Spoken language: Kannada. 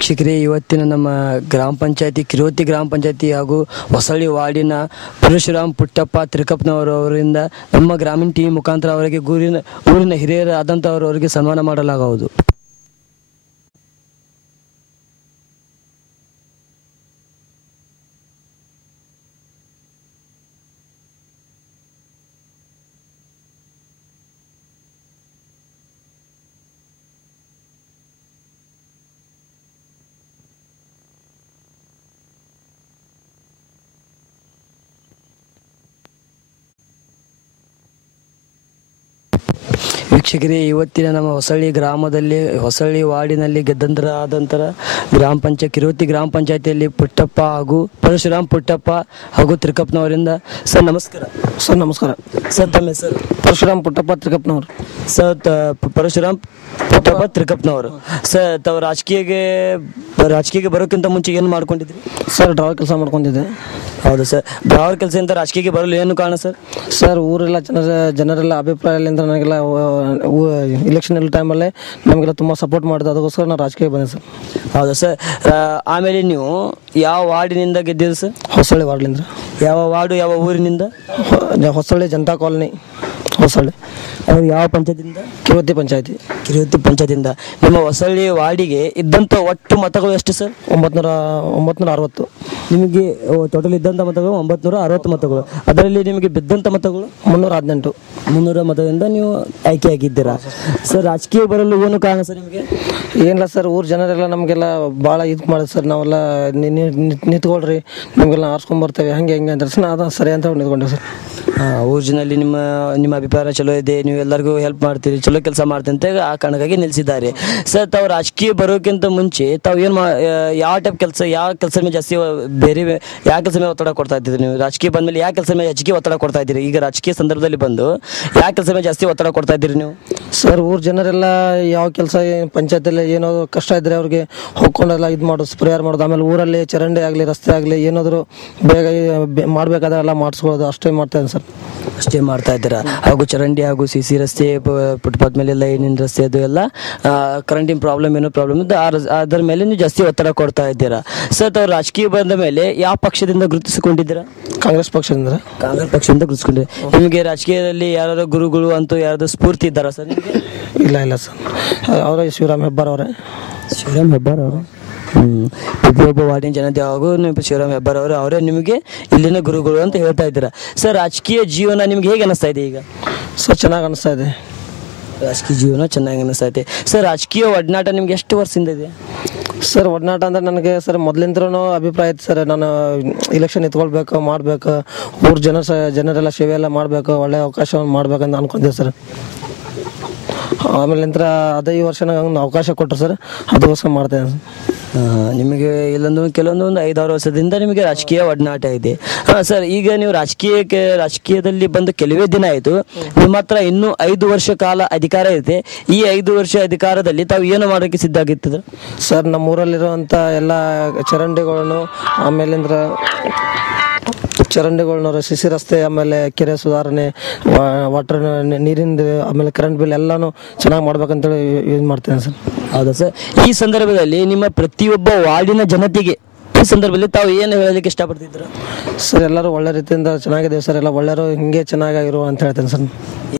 ವೀಕ್ಷಕರೇ, ಇವತ್ತಿನ ನಮ್ಮ ಗ್ರಾಮ ಪಂಚಾಯತಿ ಕಿರೋತಿ ಗ್ರಾಮ ಪಂಚಾಯತಿ ಹಾಗೂ ಹೊಸಳ್ಳಿ ವಾರ್ಡಿನ ಪರಶುರಾಮ್ ಪುಟ್ಟಪ್ಪ ತ್ರಿಕಪ್ಪನವರವರಿಂದ ನಮ್ಮ ಗ್ರಾಮೀಣ ಟಿವಿ ಮುಖಾಂತರ ಅವರಿಗೆ ಊರಿನ ಹಿರಿಯರಾದಂಥವರವರಿಗೆ ಸನ್ಮಾನ ಮಾಡಲಾಗುವುದು. ವೀಕ್ಷಕರೇ, ಇವತ್ತಿನ ನಮ್ಮ ಹೊಸಳ್ಳಿ ವಾರ್ಡಿನಲ್ಲಿ ಗೆದ್ದಂತರಾದಂತರ ಕಿರೋತಿ ಗ್ರಾಮ ಪಂಚಾಯತಿಯಲ್ಲಿ ಪುಟ್ಟಪ್ಪ ಹಾಗೂ ಪರಶುರಾಮ್ ಪುಟ್ಟಪ್ಪ ಹಾಗೂ ತ್ರಿಕಪ್ಪನವರಿಂದ ಸರ್ ನಮಸ್ಕಾರ. ಸರ್ ನಮಸ್ಕಾರ. ಸರ್ ತಮ್ಮ ಸರ್ ಪರಶುರಾಮ್ ಪುಟ್ಟಪ್ಪ ತ್ರಿಕಪ್ಪನವರು. ಸರ್ ಪರಶುರಾಮ್ ಪುಟ್ಟಪ್ಪ ತ್ರಿಕಪ್ಪನವರು. ಸರ್ ತಾವು ರಾಜಕೀಯಕ್ಕೆ ಬರೋಕ್ಕಿಂತ ಮುಂಚೆ ಏನು ಮಾಡ್ಕೊಂಡಿದ್ರಿ? ಸರ್ ಡ್ರಾವರ್ ಕೆಲಸ ಮಾಡ್ಕೊಂಡಿದ್ದೆ. ಹೌದು ಸರ್. ಡ್ರಾವರ್ ಕೆಲಸದಿಂದ ರಾಜಕೀಯಕ್ಕೆ ಬರಲು ಏನು ಕಾರಣ ಸರ್? ಸರ್ ಊರೆಲ್ಲ ಜನರೆಲ್ಲ ಅಭಿಪ್ರಾಯದಿಂದ ನನಗೆಲ್ಲ ಇಲೆಕ್ಷನ್ ಟೈಮಲ್ಲೇ ನಮಗೆಲ್ಲ ತುಂಬ ಸಪೋರ್ಟ್ ಮಾಡಿದೆ, ಅದಕ್ಕೋಸ್ಕರ ನಾನು ರಾಜಕೀಯ ಬಂದೆ ಸರ್. ಹೌದಾ ಸರ್. ಆಮೇಲೆ ನೀವು ಯಾವ ವಾರ್ಡಿನಿಂದ ಗೆದ್ದಿರಿ ಸರ್? ಹೊಸಳ್ಳಿ ವಾರ್ಡ್ಲಿಂದ. ಯಾವ ವಾರ್ಡು, ಯಾವ ಊರಿನಿಂದ? ಹೊಸಳ್ಳಿ ಜನತಾ ಕಾಲೋನಿ ಹೊಸಳ್ಳಿ. ಅವ್ರು ಯಾವ ಪಂಚಾಯತಿಂದ? ಕಿರೋತಿ ಪಂಚಾಯತಿ. ಕಿರೋತಿ ಪಂಚಾಯತಿಂದ. ನಿಮ್ಮ ಹೊಸಳ್ಳಿ ವಾರ್ಡಿಗೆ ಇದ್ದಂಥ ಒಟ್ಟು ಮತಗಳು ಎಷ್ಟು ಸರ್? 960. ನಿಮಗೆ ಟೋಟಲ್ ಇದ್ದಂಥ ಮತಗಳು 960 ಮತಗಳು. ಅದರಲ್ಲಿ ನಿಮಗೆ ಬಿದ್ದಂಥ ಮತಗಳು 318. 300 ಮತದಿಂದ ನೀವು ಆಯ್ಕೆಯಾಗಿದ್ದೀರಾ ಸರ್. ರಾಜಕೀಯ ಬರಲು ಏನು ಕಾರಣ ಸರ್ ನಿಮಗೆ? ಏನಿಲ್ಲ ಸರ್, ಊರು ಜನರೆಲ್ಲ ನಮಗೆಲ್ಲ ಭಾಳ ಇದು ಮಾಡಿದೆ ಸರ್. ನಾವೆಲ್ಲ ನಿಂತ್ಕೊಳ್ರಿ, ನಮಗೆಲ್ಲ ಆರಿಸ್ಕೊಂಡ್ಬರ್ತೇವೆ, ಹಂಗೆ ಅಂತ ಸರ್ ಅದು ಸರಿ ಅಂತ ನಿಂತ್ಕೊಂಡೆ ಸರ್. ಊರು ಜನಲ್ಲಿ ನಿಮ್ಮ ಅಭಿಪ್ರಾಯ ಚಲೋ ಇದೆ, ನೀವು ಎಲ್ಲರಿಗೂ ಹೆಲ್ಪ್ ಮಾಡ್ತೀರಿ, ಚಲೋ ಕೆಲಸ ಮಾಡ್ತೀರಿ ಅಂತ ಆ ಕಾರಣಕ್ಕಾಗಿ ನಿಲ್ಲಿಸಿದ್ದಾರೆ ಸರ್. ತಾವು ರಾಜಕೀಯ ಬರೋಕ್ಕಿಂತ ಮುಂಚೆ ತಾವು ಯಾವ ಟೈಪ್ ಕೆಲಸ, ಯಾವ ಕೆಲಸ ಮೇಲೆ ಜಾಸ್ತಿ ಯಾವ ಕೆಲಸ ಮೇಲೆ ಒತ್ತಡ ಕೊಡ್ತಾ ಇದ್ದೀರಿ ನೀವು? ರಾಜಕೀಯ ಬಂದಮೇಲೆ ಯಾವ ಕೆಲಸ ಮೇಲೆ ಹೆಚ್ಚಿಗೆ ಒತ್ತಡ ಕೊಡ್ತಾ ಇದ್ದೀರಿ? ಈಗ ರಾಜಕೀಯ ಸಂದರ್ಭದಲ್ಲಿ ಬಂದು ಯಾವ ಕೆಲಸ ಮೇಲೆ ಜಾಸ್ತಿ ಒತ್ತಡ ಕೊಡ್ತಾ ಇದ್ದೀರಿ ನೀವು? ಸರ್ ಊರು ಜನರೆಲ್ಲ ಯಾವ ಕೆಲಸ ಪಂಚಾಯತಿಯಲ್ಲಿ ಏನೋ ಕಷ್ಟ ಇದ್ದರೆ ಅವ್ರಿಗೆ ಹೋಗ್ಕೊಂಡೆಲ್ಲ ಇದು ಮಾಡೋದು, ಪರಿಹಾರ ಮಾಡೋದು. ಆಮೇಲೆ ಊರಲ್ಲಿ ಚರಂಡಿ ಆಗಲಿ, ರಸ್ತೆ ಆಗಲಿ, ಏನಾದರೂ ಬೇಗ ಮಾಡಬೇಕಾದ್ರೆಲ್ಲ ಮಾಡಿಸ್ಕೊಳ್ಳೋದು, ಅಷ್ಟೇ ಮಾಡ್ತಾಯಿದ್ದೀನಿ ಸರ್. ಅಷ್ಟೇ ಮಾಡ್ತಾ ಇದ್ದೀರಾ? ಹಾಗೂ ಚರಂಡಿ ಹಾಗೂ CC ರಸ್ತೆ, ಫುಟ್ಪಾತ್ ಮೇಲೆ ಲೈನಿನ ರಸ್ತೆ, ಅದು ಎಲ್ಲ ಕರೆಂಟಿನ ಪ್ರಾಬ್ಲಮ್ ಇದ್ದು ಅದರ ಮೇಲೆ ನೀವು ಜಾಸ್ತಿ ಒತ್ತಡ ಕೊಡ್ತಾ ಇದ್ದೀರಾ ಸರ್. ತಾವು ರಾಜಕೀಯ ಬಂದ ಮೇಲೆ ಯಾವ ಪಕ್ಷದಿಂದ ಗುರುತಿಸಿಕೊಂಡಿದ್ದೀರಾ? ಕಾಂಗ್ರೆಸ್ ಪಕ್ಷದಿಂದ. ಕಾಂಗ್ರೆಸ್ ಪಕ್ಷದಿಂದ ಗುರುತಿಸಿಕೊಂಡಿದ್ದೀರಾ. ನಿಮಗೆ ರಾಜಕೀಯದಲ್ಲಿ ಯಾರು ಗುರುಗಳು ಅಂತೂ ಯಾರಾದ್ರೂ ಸ್ಫೂರ್ತಿ ಇದ್ದಾರಾ ಸರ್ ನಿಮಗೆ? ಇಲ್ಲ ಸರ್, ಅವರೇ ಶಿವರಾಮ್ ಹೆಬ್ಬಾರ್ ಅವರೇ. ಶಿವರಾಮ್ ಹೆಬ್ಬಾರ್ ಅವರು ಪ್ರತಿಯೊಬ್ಬ ವಾರ್ಡಿನ ಜನತೆ ಹಾಗೂ ಶಿವರಾಮ್ ಹೆಬ್ಬಾರ್ ಅವರೇ ನಿಮಗೆ ಇಲ್ಲಿನ ಗುರುಗಳು ಅಂತ ಹೇಳ್ತಾ ಇದ್ದೀರಾ ಸರ್. ರಾಜಕೀಯ ಜೀವನ ನಿಮ್ಗೆ ಹೇಗೆ ಅನಿಸ್ತಾ ಇದೆ ಈಗ? ಸರ್ ಚೆನ್ನಾಗಿ ಅನಿಸ್ತಾ ಇದೆ. ರಾಜಕೀಯ ಜೀವನ ಚೆನ್ನಾಗಿ ಅನಿಸ್ತಾ ಇದೆ ಸರ್. ರಾಜಕೀಯ ಒಡನಾಟ ನಿಮ್ಗೆ ಎಷ್ಟು ವರ್ಷದಿಂದ ಇದೆ ಸರ್? ಒಡನಾಟ ಅಂದ್ರೆ ನನಗೆ ಸರ್ ಮೊದಲಿಂದ್ರೂ ಅಭಿಪ್ರಾಯ ಇತ್ತು ಸರ್, ನಾನು ಇಲೆಕ್ಷನ್ ಎತ್ಕೊಳ್ಬೇಕು, ಮಾಡಬೇಕು, ಊರು ಜನರೆಲ್ಲ ಸೇವೆ ಎಲ್ಲ ಮಾಡಬೇಕು, ಒಳ್ಳೆಯ ಅವಕಾಶವನ್ನು ಮಾಡ್ಬೇಕಂತ ಅನ್ಕೊಂಡೆ ಸರ್. ಆಮೇಲೆ ನಂತರ ಅದೇ ಈ ವರ್ಷ ನಂಗೆ ಅವಕಾಶ ಕೊಟ್ಟರು ಸರ್, ಅದಕ್ಕೋಸ್ಕರ ಮಾಡ್ತೇನೆ. ನಿಮಗೆ ಕೆಲವೊಂದು 5-6 ವರ್ಷದಿಂದ ನಿಮಗೆ ರಾಜಕೀಯ ಒಡನಾಟ ಇದೆ. ಸರ್, ಈಗ ನೀವು ರಾಜಕೀಯದಲ್ಲಿ ಬಂದು ಕೆಲವೇ ದಿನ ಆಯಿತು, ನಿಮ್ಮ ಹತ್ರ ಇನ್ನೂ 5 ವರ್ಷ ಕಾಲ ಅಧಿಕಾರ ಇದೆ. ಈ 5 ವರ್ಷ ಅಧಿಕಾರದಲ್ಲಿ ತಾವು ಏನು ಮಾಡೋಕ್ಕೆ ಸಿದ್ಧ ಆಗಿರ್ತದೆ ಸರ್? ನಮ್ಮೂರಲ್ಲಿರುವಂಥ ಎಲ್ಲ ಚರಂಡಿಗಳನ್ನು, ಆಮೇಲಿಂದ CC ರಸ್ತೆ, ಆಮೇಲೆ ಕೆರೆ ಸುಧಾರಣೆ, ವಾಟರ್ ನೀರಿಂದ, ಆಮೇಲೆ ಕರೆಂಟ್ ಬಿಲ್ ಎಲ್ಲಾನು ಚೆನ್ನಾಗಿ ಮಾಡ್ಬೇಕಂತೇಳಿ ಯೂಸ್ ಮಾಡ್ತೇನೆ ಸರ್. ಹೌದಾ ಸರ್. ಈ ಸಂದರ್ಭದಲ್ಲಿ ನಿಮ್ಮ ಪ್ರತಿಯೊಬ್ಬ ವಾರ್ಡಿನ ಜನತೆಗೆ ಈ ಸಂದರ್ಭದಲ್ಲಿ ತಾವು ಏನು ಹೇಳಲಿಕ್ಕೆ ಇಷ್ಟಪಡ್ತಿದ್ರು ಸರ್? ಎಲ್ಲರೂ ಒಳ್ಳೆ ರೀತಿಯಿಂದ ಚೆನ್ನಾಗಿದೆ ಸರ್, ಎಲ್ಲ ಒಳ್ಳೆಯವರು ಹಿಂಗೆ ಚೆನ್ನಾಗಿರು ಅಂತ ಹೇಳ್ತೇನೆ ಸರ್.